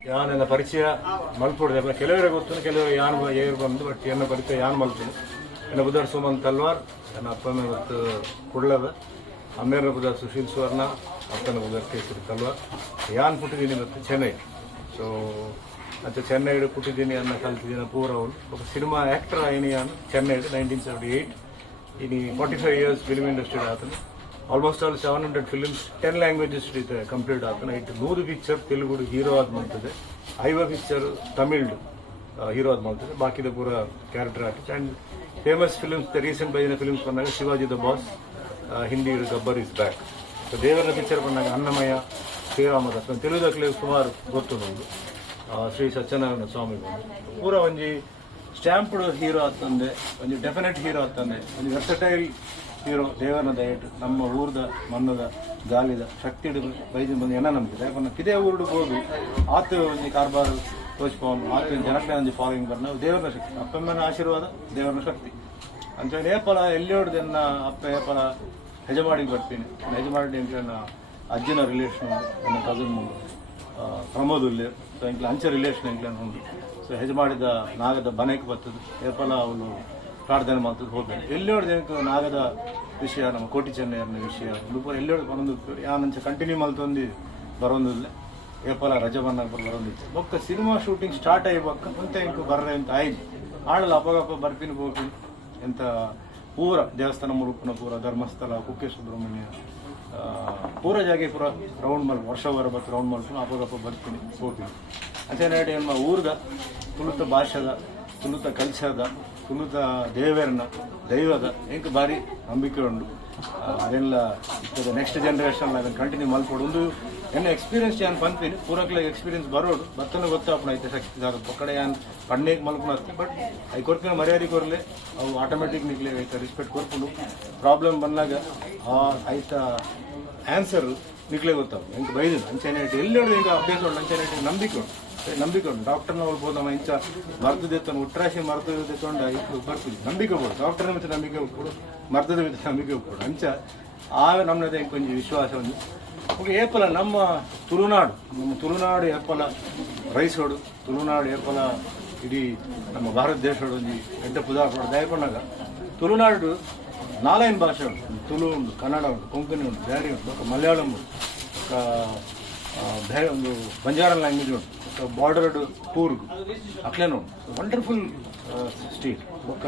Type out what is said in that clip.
ಯಾನೆಲ್ಲ ಪರಿಚಯ ಮಲ್ಪುಡ್ದೆ ಕೆಲವರಿಗೆ ಗೊತ್ತು ಕೆಲವರು ಯಾನ್ ಏರ್ ಬಂದು ಬಟ್ ಎನ್ನ ಪರಿಚಯ ಯಾನ್ ಮಲ್ಪುಡು ಎನ್ನ ಬುಧರ್ ಸುಮನ್ ತಲ್ವಾರ್ ಎನ್ನ ಅಪ್ಪನ ಮತ್ತು ಕುಡ್ಲದ ಅಮ್ಮೇರ ಬುಧರ್ ಸುಶೀಲ್ ಸುವರ್ಣ ಅಪ್ಪನ ಬುಧರ್ ಕೇಸರಿ ತಲ್ವಾರ್ ಯಾನ್ ಪುಟ್ಟಿದ್ದೀನಿ ಮತ್ತು ಚೆನ್ನೈ ಸೊ ಅಂತ ಚೆನ್ನೈಡು ಪುಟ್ಟಿದ್ದೀನಿ ಅನ್ನ ಕಲ್ತಿದ್ದೀನಿ ಪೂರ ಒಂದು ಸಿನಿಮಾ ಆ್ಯಕ್ಟರ್ ಆಯ್ನಿ ಯಾನು ಚೆನ್ನೈಡು 1978 ಇನಿ 45 years ಫಿಲ್ಮ್ ಇಂಡಸ್ಟ್ರಿ ಆತನು almost all 700 films 10 languages complete ಆತನ ಇಟ್ಟು 100 ಪಿಕ್ಚರ್ ತೆಲುಗುಡು ಹೀರೋ ಆದ್ ಮಾಡ್ತದೆ 5 ಪಿಕ್ಚರ್ ತಮಿಳ್ಡು ಹೀರೋ ಆದ್ ಮಾಡ್ತದೆ ಬಾಕಿದ ಪೂರ character artist and famous films recent ಬೈದಿನ ಫಿಲ್ಮ್ಸ್ ಬಂದಾಗ Shivaji the boss Hindi Gabbar is back so ದೇವರ ಪಿಕ್ಚರ್ ಬಂದಾಗ ಅನ್ನಮಯ್ಯ ಶ್ರೀರಾಮದಾಸ್ ತೆಲುಗಲ್ಲಿ ಸುಮಾರು ಗೊತ್ತು ನಮ್ಮದು ಶ್ರೀ ಸತ್ಯನಾರಾಯಣ ಸ್ವಾಮಿ ಪೂರ ಒಂಜಿ ಸ್ಟ್ಯಾಂಪ್ಡ್ ಹೀರೋ ಆತಂದೆ ಒಂದು ಡೆಫಿನೆಟ್ ಹೀರೋ ಆತಂದೆ ಒಂದು ವೆರ್ಸಟೈಲ್ ಹೀರೋ ದೇವರನ ದಯಟ್ ನಮ್ಮ ಊರ್ದ ಮಣ್ಣದ ಗಾಲಿದ ಶಕ್ತಿ ಬೈದು ಬಂದು ಎನ್ನ ನಂಬಿದೆ ಯಾಕಂದ್ರೆ ಕಿದೇ ಊರ್ಡು ಹೋಗಿ ಆತ ಒಂದು ಕಾರ್ಬಾರ್ ತೋಚ್ಕೊಂಡು ಆತ ಜನಕ್ಕೆ ಒಂದು ಫಾಲೋಯಿಂಗ್ ಬರ್ನ ದೇವರನ ಶಕ್ತಿ ಅಪ್ಪಮ್ಮನ ಆಶೀರ್ವಾದ ದೇವರನ ಶಕ್ತಿ ಅಂತ ಏಪಲ ಎಲ್ಲಿ ಹೊಡೆದು ಎನ್ನ ಅಪ್ಪ ಏಪಲ ಹೆಜಮಾಡಿಗೆ ಬರ್ತೀನಿ ಹೆಜಮಾಡಿ ಅಂತ ನನ್ನ ಅಜ್ಜನ ರಿಲೇಷನ್ ನನ್ನ ಕಸನ್ ಪ್ರಮೋದ್ ಉಲ್ಲೇರ್ ಸೊ ಇಂಕ್ಲ ಅಂಚ ರಿಲೇಷನ್ ಇಂಕ್ಲ ಉಂಟು ಸೊ ಹೆಜಮಾಡಿದ ನಾಗದ ಬನಕ್ಕೆ ಬರ್ತದೆ ಏಪಲ ಅವನು ಪ್ರಾರ್ಥನೆ ಮಾಡ್ತದೆ ಹೋಗ್ತಾರೆ ಎಲ್ಲಿ ಹೊಡೆದ ನಾಗದ ವಿಷಯ ನಮ್ಮ ಕೋಟಿ ಚೆನ್ನೈಯರ್ನ ವಿಷಯ ಉಡುಪು ಎಲ್ಲಿ ಹೊಡೆದು ಬರೋದು ಯಾನಂಚ ಕಂಟಿನ್ಯೂ ಮಲ್ತೊಂದು ಬರೋದಿಲ್ಲ ಏಪಲ ರಜವನ್ನ ಬರೋದಿತ್ತು ಬೊಕ್ಕ ಸಿನಿಮಾ ಶೂಟಿಂಗ್ ಸ್ಟಾರ್ಟ್ ಆಯ್ಬಕ್ಕ ಅಂತ ಇಂಕು ಬರ್ರೆ ಅಂತ ಆಯ್ತು ಆಡಲ್ಲ ಅಪ್ಪಗಪ್ಪ ಬರ್ತೀನಿ ಹೋಗ್ತೀನಿ ಎಂತ ಪೂರ ದೇವಸ್ಥಾನ ಮುರುಪನ ಪೂರ ಧರ್ಮಸ್ಥಳ ಕುಕ್ಕೆ ಸುಬ್ರಹ್ಮಣ್ಯ ಪೂರ ಜಾಗೆ ಪೂರ ರೌಂಡ್ ಮಲ್ ವರ್ಷವರ ಬತ್ತು ರೌಂಡ್ ಮಾಡ್ಕೊಂಡು ಅಪ್ಪಗಪ್ಪ ಬರ್ತೀನಿ ಹೋಗ್ತೀನಿ ಅಂಚೆ ನಮ್ಮ ಊರ್ದ ತುಳುತ ಭಾಷೆದ ತುಳುತ ಕಲ್ಚರ್ದ ತುಳುತ ದೇವೇರನ ದೈವದ ಎಂಕ್ ಬಾರಿ ನಂಬಿಕೆ ಉಂಡು ಅದೆಲ್ಲ ಇರ್ತದೆ ನೆಕ್ಸ್ಟ್ ಜನರೇಷನ್ ಅದನ್ನು ಕಂಟಿನ್ಯೂ ಮಲ್ಪೋಡು ಒಂದು ಎನ್ನ ಎಕ್ಸ್ಪೀರಿಯನ್ಸ್ ಏನು ಬಂತೀನಿ ಪೂರಕ್ಲೆ ಎಕ್ಸ್ಪೀರಿಯನ್ಸ್ ಬರೋಡು ಬತ್ತನ ಗೊತ್ತಾಪಣ ಐತೆ ಶಕ್ತಿ ಜಾಗ ಪಕ್ಕಡೆ ಏನು ಪಣ್ಣೆಗೆ ಮಲ್ಕೊಂಡು ಬಟ್ ಐ ಕೊರ್ಪಿನ ಮರ್ಯಾದೆ ಕೊರಲೆ ಅವು ಆಟೋಮೆಟಿಕ್ ನಿಕ್ಲೆ ಐತೆ ರೆಸ್ಪೆಕ್ಟ್ ಕೊರ್ಕೊಂಡು ಪ್ರಾಬ್ಲಮ್ ಬಂದಾಗ ಆಯ್ತಾ ಆನ್ಸರ್ ನಿಕ್ಲೆ ಗೊತ್ತಾವ ಎಂಕ್ ಬೈದಿಲ್ಲ ಅಂಚೆನೆ ಎಲ್ಲಿ ಹೇಳೋದು ಈಗ ಅಭ್ಯಾಸ ಉಂಟು ಅಂಚೆನೆ ನಂಬಿಕೆ ಉಂಟು ಡಾಕ್ಟರ್ನ ಹೋಗ್ಬೋದು ನಮ್ಮ ಇಂಚ ಮರ್ತದೆತ್ತನು ಉಟ್ರಾಶಿ ಮರ್ತದೆತ್ತೊಂಡ ಇಟ್ಟು ಬರ್ತೀವಿ ನಂಬಿಕೆ ಹೋಗ್ಬೋದು ಡಾಕ್ಟರ್ನ ಮಿತ್ರ ನಂಬಿಕೆ ಹೋಗ್ಕೊಡು ಮರ್ತದ ಮಿತ್ರ ನಂಬಿಕೆ ಹೋಗ್ಕೊಡು ಅಂಚ ಆಗ ನಮ್ಮದೇ ಕೊಂಚ ವಿಶ್ವಾಸ ಒಂದು ಏಪಲ ನಮ್ಮ ತುಳುನಾಡು ಏಪಲ ರೈಸೋಡು ತುಳುನಾಡು ಏಪಲ ಇಡೀ ನಮ್ಮ ಭಾರತ ದೇಶೋಡು ಒಂದು ಎಡ್ಡ ಪುದಾರ್ಪಡ ದಯಕೊಂಡಾಗ ತುಳುನಾಡು 4 ಭಾಷೆ ಉಂಟು ತುಳು ಉಂಟು ಕನ್ನಡ ಉಂಟು ಕೊಂಕಣಿ ಉಂಟು ಬ್ಯಾರಿ ಉಂಟು ಮಲಯಾಳಂ ಉಂಟು ಬೇರೆ ಒಂದು ಬಂಜಾರನ್ ಲ್ಯಾಂಗ್ವೇಜ್ ಉಂಟು ಬಾರ್ಡರ್ಡ್ ಕೂರ್ಗ್ ಅಕ್ಲೇನು ಉಂಟು ವಂಡರ್ಫುಲ್ ಸ್ಟೇಟ್ ఒక